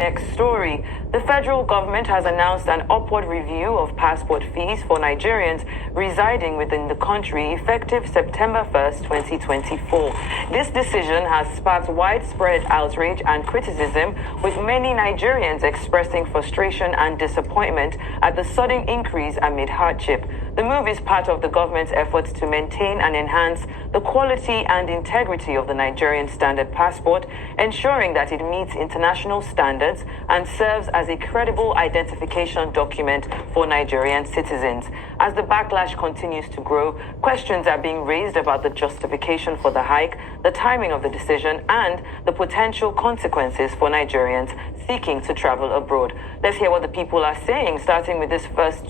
Next story. The federal government has announced an upward review of passport fees for Nigerians residing within the country effective September 1st, 2024. This decision has sparked widespread outrage and criticism, with many Nigerians expressing frustration and disappointment at the sudden increase amid hardship. The move is part of the government's efforts to maintain and enhance the quality and integrity of the Nigerian Standard Passport, ensuring that it meets international standards and serves as a credible identification document for Nigerian citizens. As the backlash continues to grow, questions are being raised about the justification for the hike, the timing of the decision, and the potential consequences for Nigerians seeking to travel abroad. Let's hear what the people are saying, starting with this first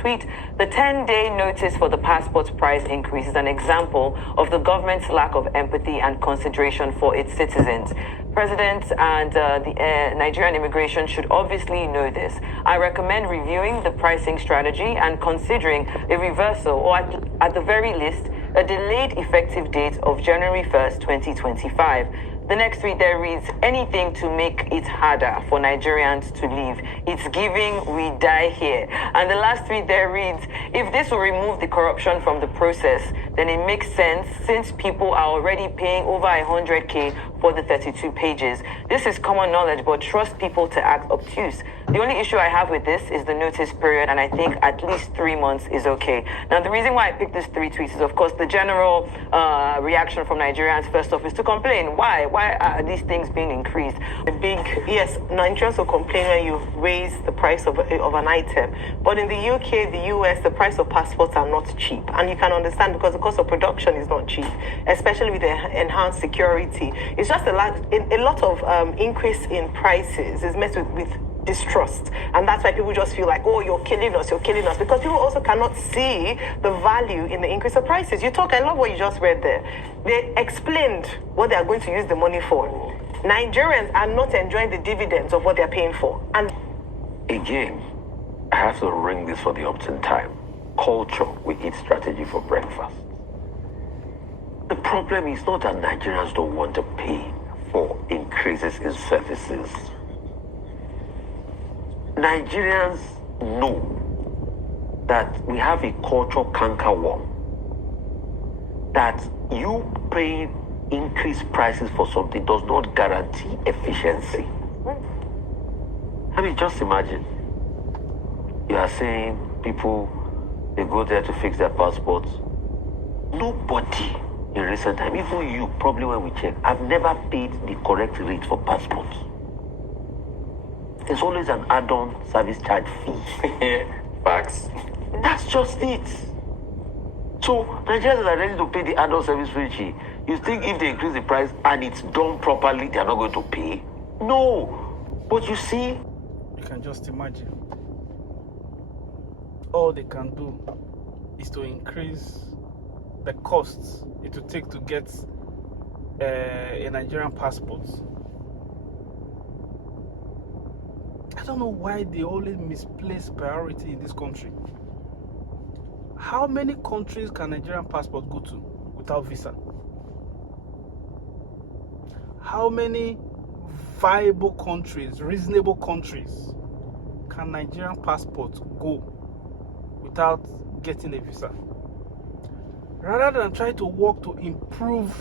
tweet. The 10-day notice for the passport price increase is an example of the government's lack of empathy and consideration for its citizens. President and the Nigerian immigration should obviously know this. I recommend reviewing the pricing strategy and considering a reversal, or at the very least, a delayed effective date of January 1st, 2025. The next tweet there reads, anything to make it harder for Nigerians to leave. It's giving, we die here. And the last tweet there reads, if this will remove the corruption from the process, then it makes sense since people are already paying over 100K for the 32 pages. This is common knowledge, but trust people to act obtuse. The only issue I have with this is the notice period, and I think at least 3 months is okay. Now, the reason why I picked these 3 tweets is, of course, the general reaction from Nigerians, first off, is to complain. Why are these things being increased? Yes, Nigerians will complain when you raise the price of an item. But in the UK, the US, the price of passports are not cheap. And you can understand because the cost of production is not cheap, especially with the enhanced security. It's just a lot of increase in prices is met with distrust, and that's why people just feel like, oh, you're killing us, because people also cannot see the value in the increase of prices. I love what you just read there. They explained what they are going to use the money for. Nigerians are not enjoying the dividends of what they're paying for. And again, I have to ring this for the upton time. Culture, we eat strategy for breakfast. The problem is not that Nigerians don't want to pay for increases in services. Nigerians know that we have a culture cankerworm, that you paying increased prices for something does not guarantee efficiency. I mean, just imagine, you are saying people, they go there to fix their passports. Nobody in recent time, even you, probably when we check, I've never paid the correct rate for passports. There's always an add-on service charge fee. Facts. That's just it. So Nigerians are ready to pay the add-on service fee. You think if they increase the price and it's done properly, they are not going to pay? No. But you see, you can just imagine. All they can do is to increase the costs it will take to get a Nigerian passport. I don't know why they always misplace priority in this country. How many countries can Nigerian passport go to without visa? How many viable countries, reasonable countries, can Nigerian passport go without getting a visa? Rather than try to work to improve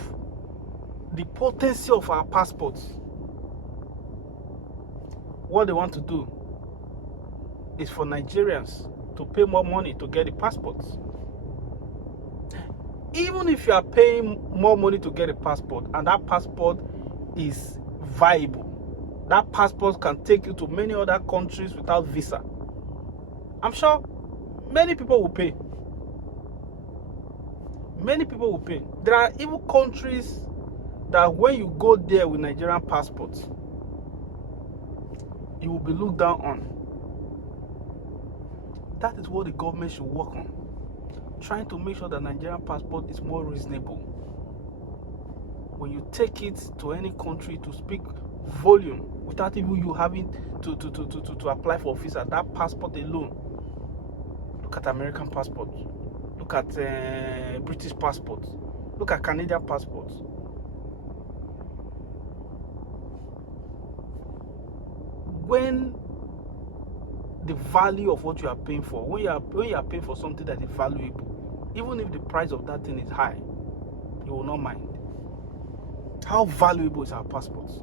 the potency of our passports, what they want to do is for Nigerians to pay more money to get the passports. Even if you are paying more money to get a passport and that passport is viable, that passport can take you to many other countries without visa, I'm sure many people will pay. Many people will pay. There are even countries that when you go there with Nigerian passports, you will be looked down on. That is what the government should work on. Trying to make sure that Nigerian passport is more reasonable. When you take it to any country to speak volume without even you having to apply for a visa, that passport alone. Look at American passport. Look at British passport. Look at Canadian passport. when the value of what you are paying for, when you are paying for something that is valuable, even if the price of that thing is high, you will not mind. How valuable is our passports?